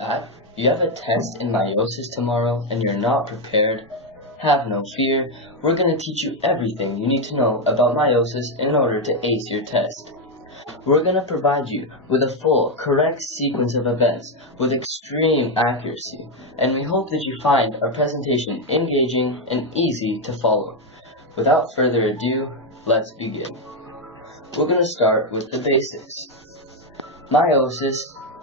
that you have a test in meiosis tomorrow and you're not prepared, have no fear. We're going to teach you everything you need to know about meiosis in order to ace your test. We're going to provide you with a full, correct sequence of events with extreme accuracy, and we hope that you find our presentation engaging and easy to follow. Without further ado, let's begin. We're going to start with the basics. Meiosis,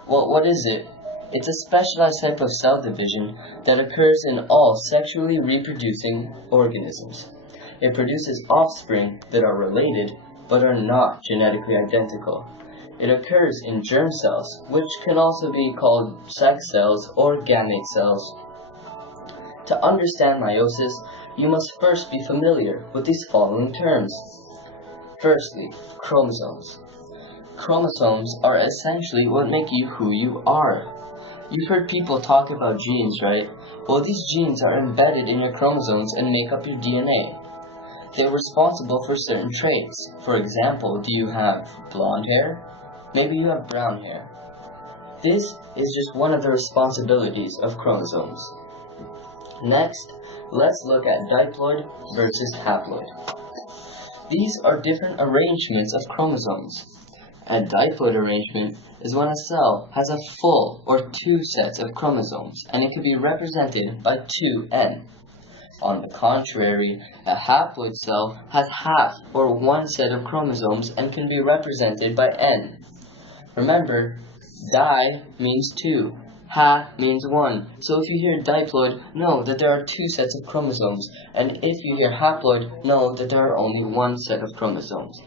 well, what is it? It's a specialized type of cell division that occurs in all sexually reproducing organisms. It produces offspring that are related but are not genetically identical. It occurs in germ cells, which can also be called sex cells or gamete cells. To understand meiosis, you must first be familiar with these following terms. Firstly, chromosomes. Chromosomes are essentially what make you who you are. You've heard people talk about genes, right? Well, these genes are embedded in your chromosomes and make up your DNA. They're responsible for certain traits. For example, do you have blonde hair? Maybe you have brown hair. This is just one of the responsibilities of chromosomes. Next, let's look at diploid versus haploid. These are different arrangements of chromosomes. A diploid arrangement is when a cell has a full or two sets of chromosomes, and it can be represented by 2N. On the contrary, a haploid cell has half or one set of chromosomes and can be represented by N. Remember, di means two, ha means one. So if you hear diploid, know that there are two sets of chromosomes, and if you hear haploid, know that there are only one set of chromosomes.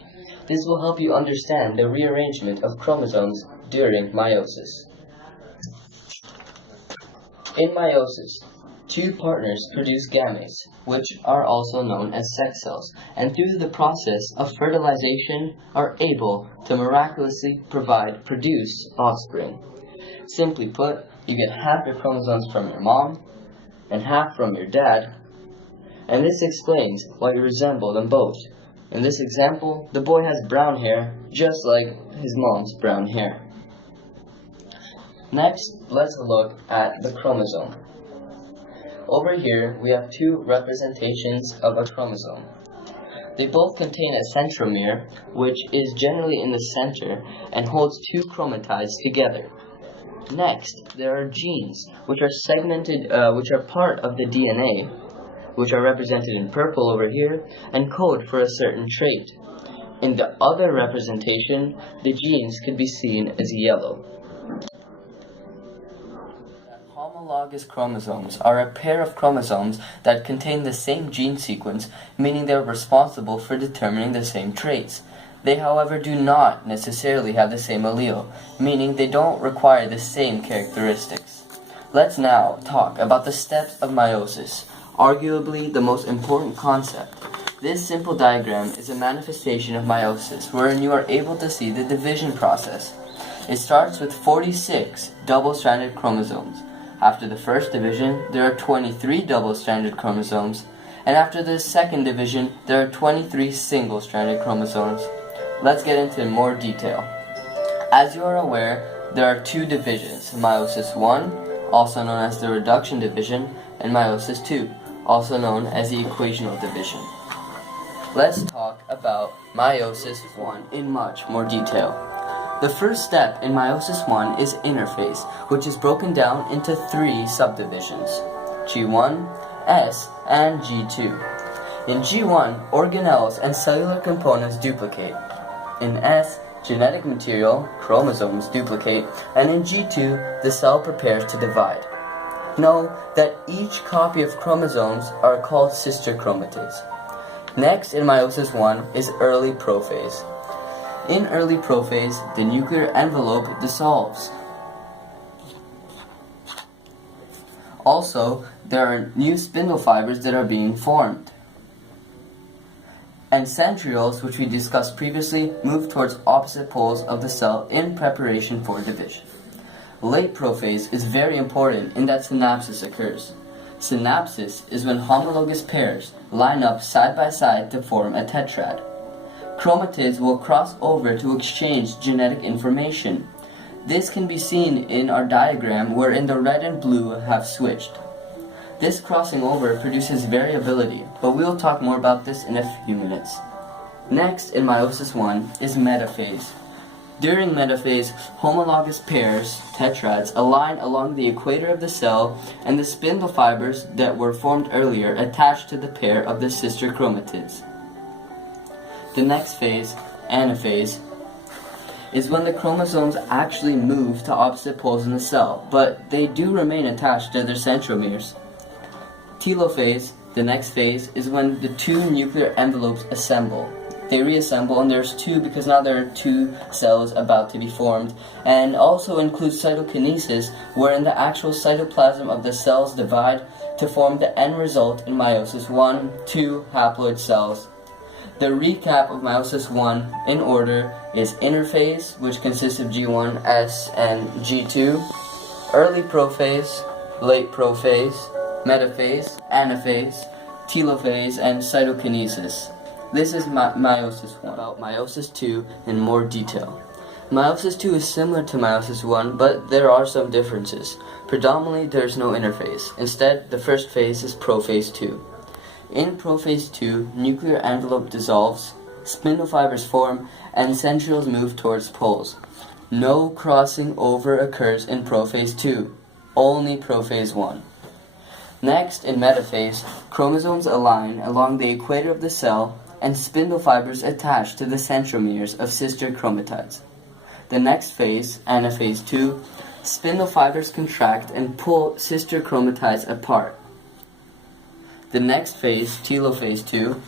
This will help you understand the rearrangement of chromosomes during meiosis. In meiosis, two partners produce gametes, which are also known as sex cells, and through the process of fertilization are able to miraculously produce offspring. Simply put, you get half your chromosomes from your mom and half from your dad, and this explains why you resemble them both. In this example, the boy has brown hair, just like his mom's brown hair. Next, let's look at the chromosome. Over here, we have two representations of a chromosome. They both contain a centromere, which is generally in the center and holds two chromatides together. Next, there are genes, which are segmented, which are part of the DNA, which are represented in purple over here, and code for a certain trait. In the other representation, the genes can be seen as yellow. Homologous chromosomes are a pair of chromosomes that contain the same gene sequence, meaning they are responsible for determining the same traits. They, however, do not necessarily have the same allele, meaning they don't require the same characteristics. Let's now talk about the steps of meiosis, arguably the most important concept. This simple diagram is a manifestation of meiosis, wherein you are able to see the division process. It starts with 46 double-stranded chromosomes. After the first division, there are 23 double-stranded chromosomes, and after the second division, there are 23 single-stranded chromosomes. Let's get into more detail. As you are aware, there are two divisions, meiosis 1, also known as the reduction division, and meiosis 2, also known as the equational division. Let's talk about meiosis 1 in much more detail. The first step in meiosis 1 is interphase, which is broken down into three subdivisions, G1, S, and G2. In G1, organelles and cellular components duplicate. In S, genetic material, chromosomes, duplicate, and in G2, the cell prepares to divide. Know that each copy of chromosomes are called sister chromatids. Next in meiosis 1 is early prophase. In early prophase, the nuclear envelope dissolves. Also, there are new spindle fibers that are being formed. And centrioles, which we discussed previously, move towards opposite poles of the cell in preparation for division. Late prophase is very important in that synapsis occurs. Synapsis is when homologous pairs line up side by side to form a tetrad. Chromatids will cross over to exchange genetic information. This can be seen in our diagram wherein the red and blue have switched. This crossing over produces variability, but we will talk more about this in a few minutes. Next in meiosis 1 is metaphase. During metaphase, homologous pairs, tetrads, align along the equator of the cell, and the spindle fibers that were formed earlier attach to the pair of the sister chromatids. The next phase, anaphase, is when the chromosomes actually move to opposite poles in the cell, but they do remain attached to their centromeres. Telophase, the next phase, is when the two nuclear envelopes assemble. They reassemble, and there's two because now there are two cells about to be formed, and also includes cytokinesis, wherein the actual cytoplasm of the cells divide to form the end result in meiosis 1, 2 haploid cells. The recap of meiosis 1 in order is interphase, which consists of G1, S, and G2, early prophase, late prophase, metaphase, anaphase, telophase, and cytokinesis. This is meiosis 1. About meiosis 2 in more detail. Meiosis 2 is similar to meiosis 1, but there are some differences. Predominantly, there is no interphase. Instead, the first phase is prophase 2. In prophase 2, nuclear envelope dissolves, spindle fibers form, and centrioles move towards poles. No crossing over occurs in prophase 2, only prophase 1. Next, in metaphase, chromosomes align along the equator of the cell, and spindle fibers attach to the centromeres of sister chromatids. The next phase, anaphase 2, spindle fibers contract and pull sister chromatids apart. The next phase, telophase 2,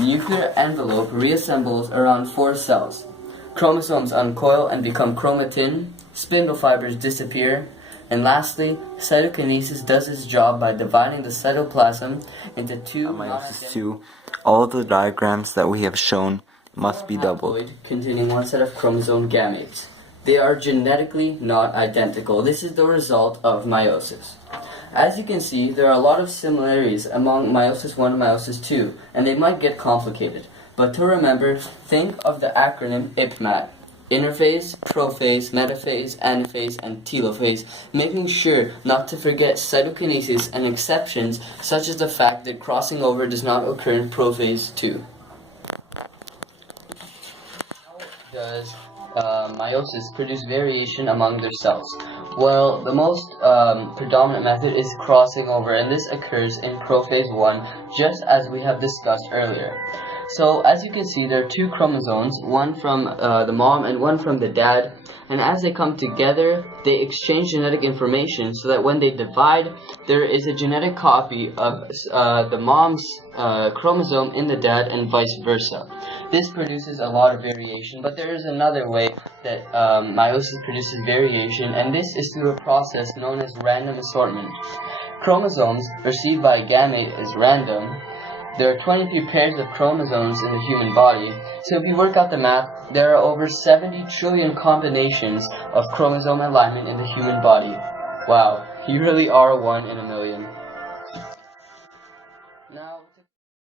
nuclear envelope reassembles around 4 cells. Chromosomes uncoil and become chromatin, spindle fibers disappear, and lastly, cytokinesis does its job by dividing the cytoplasm into two meiosis 2, all of the diagrams that we have shown must be doubled, containing one set of chromosome gametes. They are genetically not identical. This is the result of meiosis. As you can see, there are a lot of similarities among meiosis 1 and meiosis 2, and they might get complicated. But to remember, think of the acronym IPMAT. Interphase, prophase, metaphase, anaphase, and telophase, making sure not to forget cytokinesis and exceptions such as the fact that crossing over does not occur in prophase 2. How does meiosis produce variation among their cells? Well, the most predominant method is crossing over, and this occurs in prophase 1, just as we have discussed earlier. So, as you can see, there are 2 chromosomes, one from the mom and one from the dad, and as they come together, they exchange genetic information so that when they divide, there is a genetic copy of the mom's chromosome in the dad and vice versa. This produces a lot of variation, but there is another way that meiosis produces variation, and this is through a process known as random assortment. Chromosomes received by a gamete is random. There are 23 pairs of chromosomes in the human body, so if you work out the math, there are over 70 trillion combinations of chromosome alignment in the human body. Wow, you really are one in a million.